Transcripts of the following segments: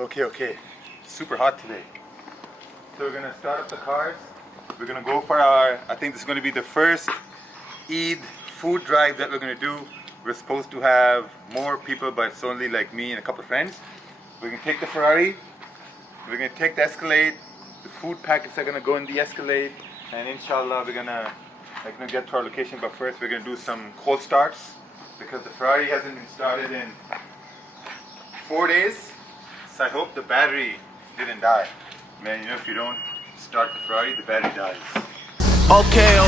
Okay. Super hot today. So we're gonna start up the cars. We're gonna go for I think this is gonna be the first Eid food drive that we're gonna do. We're supposed to have more people, but it's only like me and a couple of friends. We're gonna take the Ferrari, we're gonna take the Escalade, the food packets are gonna go in the Escalade, and inshallah we're gonna get to our location, but first we're gonna do some cold starts because the Ferrari hasn't been started in 4 days. So I hope the battery didn't die. Man, if you don't start the Ferrari, the battery dies. Okay.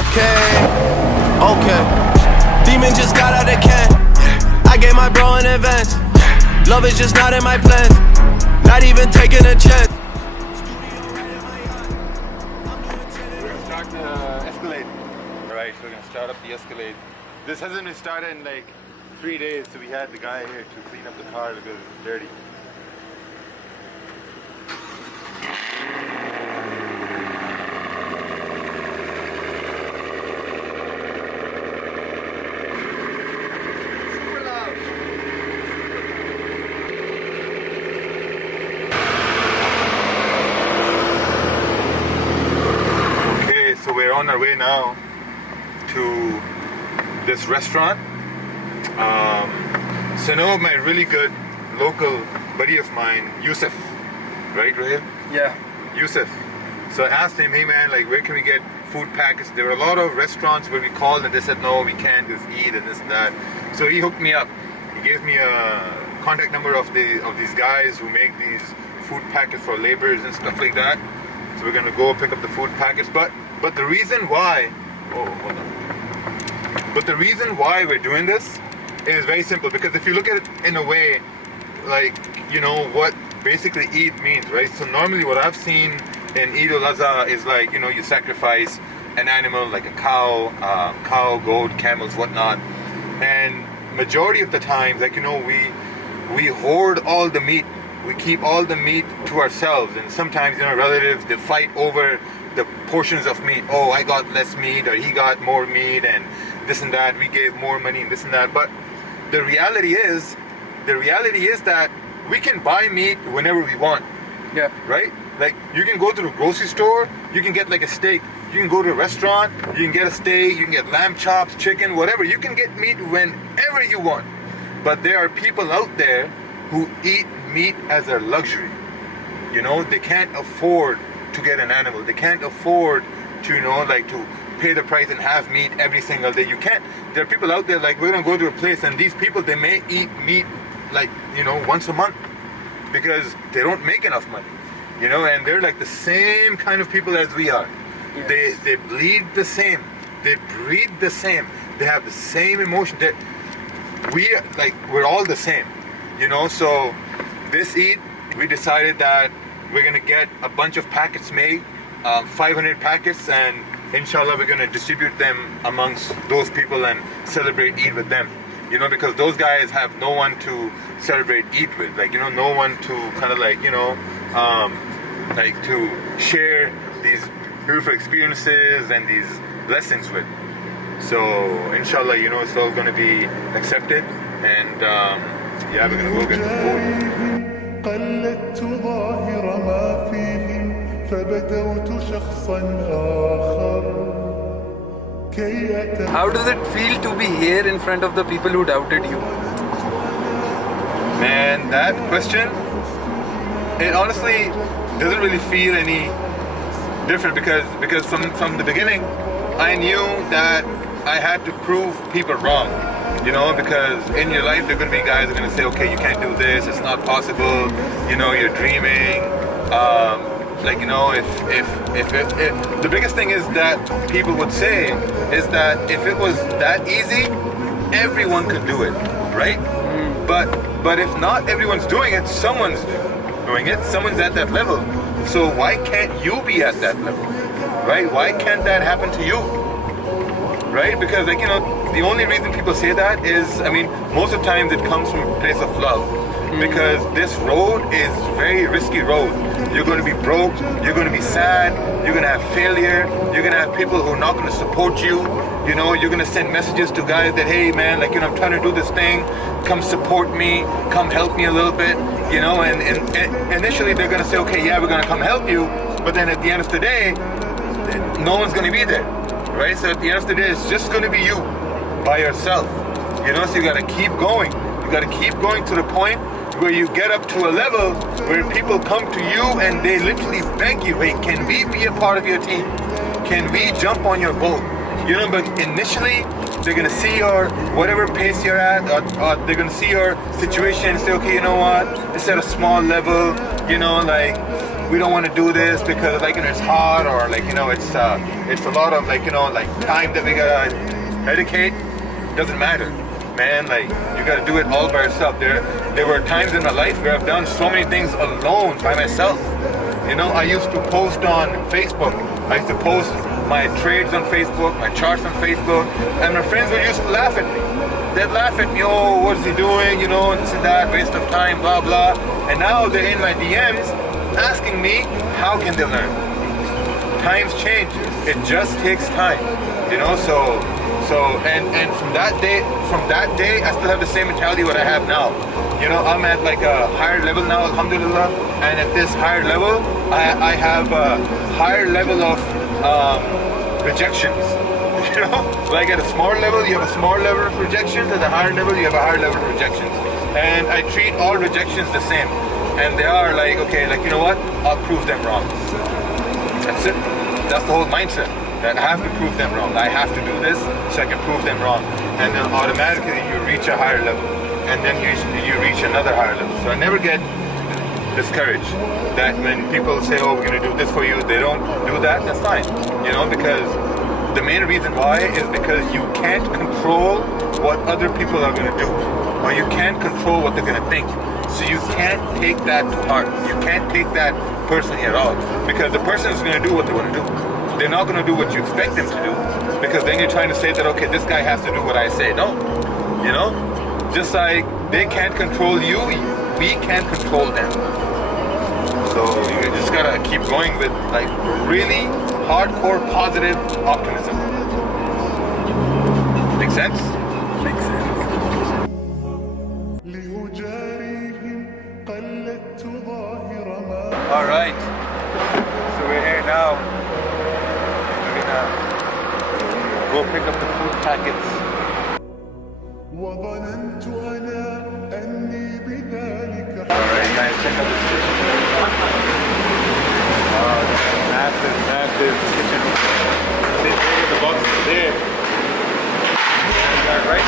Demon just got out of can. I gave my bro an advance. Love is just not in my plans. Not even taking a chance. We're gonna start the Escalade. Alright, so we're gonna start up the Escalade. This hasn't been started in like 3 days, so we had the guy here to clean up the car because it's dirty. So we're on our way now to this restaurant. So I know my really good local buddy of mine, Yusuf, right, Rahil? Yeah. Yusuf. So I asked him, hey man, like where can we get food packets? There were a lot of restaurants where we called and they said, no, we can't, it's Eid and this and that. So he hooked me up. He gave me a contact number of these guys who make these food packets for laborers and stuff like that. So we're gonna go pick up the food packets. But the reason why, But the reason why we're doing this is very simple, because if you look at it in a way, like, what basically Eid means, right? So normally what I've seen in Eid al-Adha is like, you sacrifice an animal like a cow, goat, camels, whatnot. And majority of the time, like, we hoard all the meat. We keep all the meat to ourselves, and sometimes, relatives, they fight over the portions of meat. Oh, I got less meat, or he got more meat, and this and that. We gave more money and this and that. But the reality is that we can buy meat whenever we want. Yeah. Right? Like, you can go to the grocery store, you can get like a steak. You can go to a restaurant, you can get a steak, you can get lamb chops, chicken, whatever. You can get meat whenever you want. But there are people out there who eat meat as a luxury. They can't afford to get an animal. They can't afford to, to pay the price and have meat every single day. You can't. There are people out there, like, we're gonna go to a place and these people, they may eat meat like, once a month because they don't make enough money. And they're like the same kind of people as we are. Yes. They bleed the same. They breathe the same. They have the same emotion. We're all the same. So this Eid, we decided that we're gonna get a bunch of packets made, 500 packets, and inshallah we're gonna distribute them amongst those people and celebrate Eid with them. Because those guys have no one to celebrate Eid with, no one to kind of to share these beautiful experiences and these blessings with. So inshallah, it's all gonna be accepted, and we're gonna go get the food. قلدت ظاهر ما فيه فبدوت شخصا آخر كي How does it feel to be here in front of the people who doubted you? Man, that question, it honestly doesn't really feel any different because from the beginning I knew that I had to prove people wrong. Because in your life there are going to be guys who are going to say, okay, you can't do this, it's not possible, you're dreaming. If the biggest thing is that people would say is that if it was that easy, everyone could do it, right? But if not everyone's doing it, someone's doing it, someone's at that level. So why can't you be at that level, right? Why can't that happen to you? Right? Because the only reason people say that is, most of the times it comes from a place of love. Because this road is very risky road. You're going to be broke, you're going to be sad, you're going to have failure, you're going to have people who are not going to support you. You know, you're gonna send messages to guys that, hey man, like, you know, I'm trying to do this thing, come support me, come help me a little bit, you know, and initially they're gonna say, okay, yeah, we're gonna come help you, but then at the end of the day, no one's gonna be there, right? So at the end of the day, it's just gonna be you by yourself, you know. So you gotta keep going. You gotta keep going to the point where you get up to a level where people come to you and they literally beg you, hey, can we be a part of your team? Can we jump on your boat? You know, but initially they're gonna see your whatever pace you're at, or they're gonna see your situation and say, okay, you know what? It's at a small level, you know, like, we don't want to do this because, like, you know, it's hard, or like, you know, it's a lot of, like, you know, like time that we gotta dedicate. Doesn't matter, man. Like, you gotta do it all by yourself. There were times in my life where I've done so many things alone by myself. You know, I used to post on Facebook. I used to post my trades on Facebook, my charts on Facebook, and my friends would used to laugh at me. They'd laugh at me, oh, what's he doing, you know, and this and that, waste of time, blah, blah. And now they're in my DMs asking me, how can they learn? Times change. It just takes time, you know, so and from that day, I still have the same mentality what I have now. You know, I'm at like a higher level now, alhamdulillah, and at this higher level, I have a higher level of rejections. You know, like at a smaller level, you have a smaller level of rejections. At a higher level, you have a higher level of rejections. And I treat all rejections the same. And they are like, okay, like, you know what? I'll prove them wrong. That's it. That's the whole mindset. That I have to prove them wrong. I have to do this so I can prove them wrong. And then automatically you reach a higher level. And then you reach another higher level. So I never get discouraged that when people say, oh, we're going to do this for you, they don't do that, that's fine. You know, because the main reason why is because you can't control what other people are going to do, or you can't control what they're going to think. So you can't take that to heart. You can't take that personally at all, because the person is going to do what they want to do. They're not going to do what you expect them to do, because then you're trying to say that, okay, this guy has to do what I say. No, you know, just like they can't control you, we can't control them. So you just gotta keep going with like really hardcore positive optimism. Make sense? Makes sense. All right. So we're here now. We're gonna go pick up the food packets. Alright guys, check out this kitchen. Massive kitchen. This big, the box is there. Right?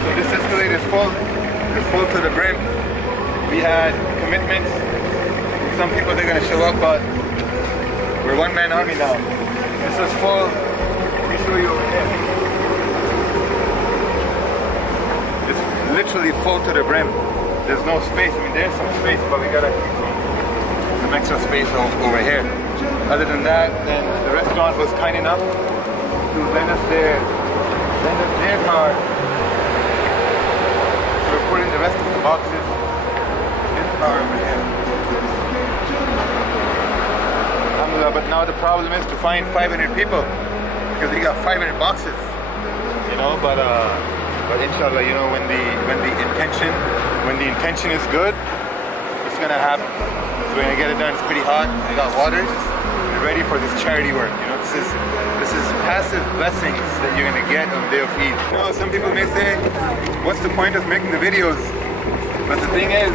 So this escalator is full. It's full to the brim. We had commitments. Some people they're gonna show up, but we're one-man army now. This is full. Let me show you over here. It's literally full to the brim. There's no space. I mean, there's some space, but we gotta keep some extra space over here. Other than that, then the restaurant was kind enough to lend us their car. So we're putting the rest of the boxes. But now the problem is to find 500 people, because we got 500 boxes, you know. But inshallah, you know, when the intention is good, it's gonna happen. So we're gonna get it done. It's pretty hot. We got waters. We're ready for this charity work. You know, this is passive blessings that you're gonna get on the day of Eid. You know, some people may say, what's the point of making the videos? But the thing is,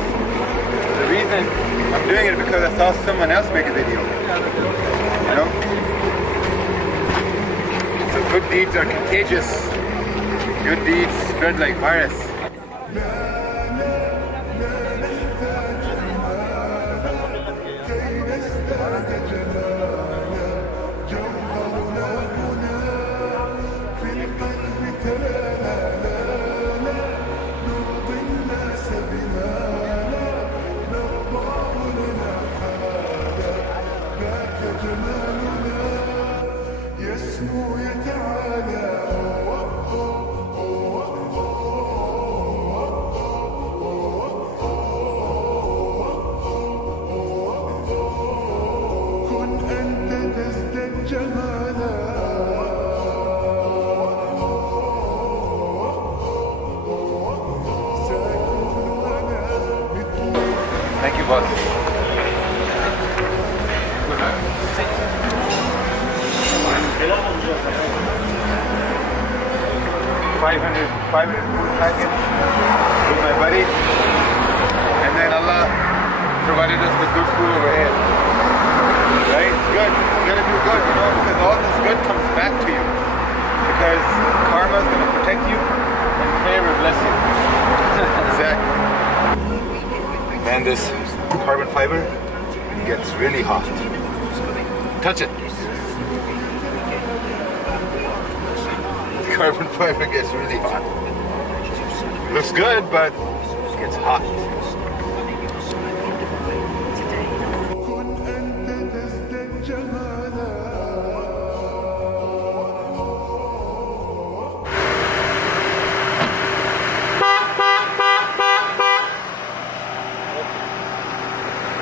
the reason I'm doing it because I saw someone else make a video. You know? So good deeds are contagious. Good deeds spread like virus. يسمو يتعالى Thank you, boss. 500 food packets with my buddy, and then Allah provided us with good food over here. Right? It's good. You gotta do good, you know, because all this good comes back to you. Because karma is gonna protect you and favor bless you. Exactly. Man, this carbon fiber gets really hot. Touch it. Carbon fiber gets really hot. Looks good, but it gets hot. كن أنت تزداد جمالا.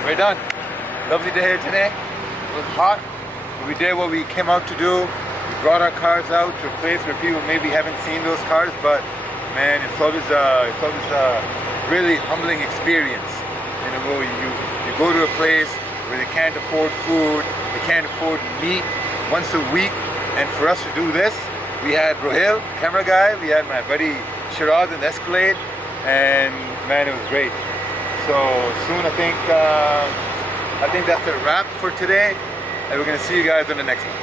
We're done. Lovely day here today. It was hot. We did what we came out to do. We brought our cars out to a place where people maybe haven't seen those cars, but man, it's always a really humbling experience. You know, you go to a place where they can't afford food, they can't afford meat once a week, and for us to do this, we had Rohil, camera guy, we had my buddy Shiraz in the Escalade, and man, it was great. So soon I think that's a wrap for today, and we're gonna see you guys in the next one.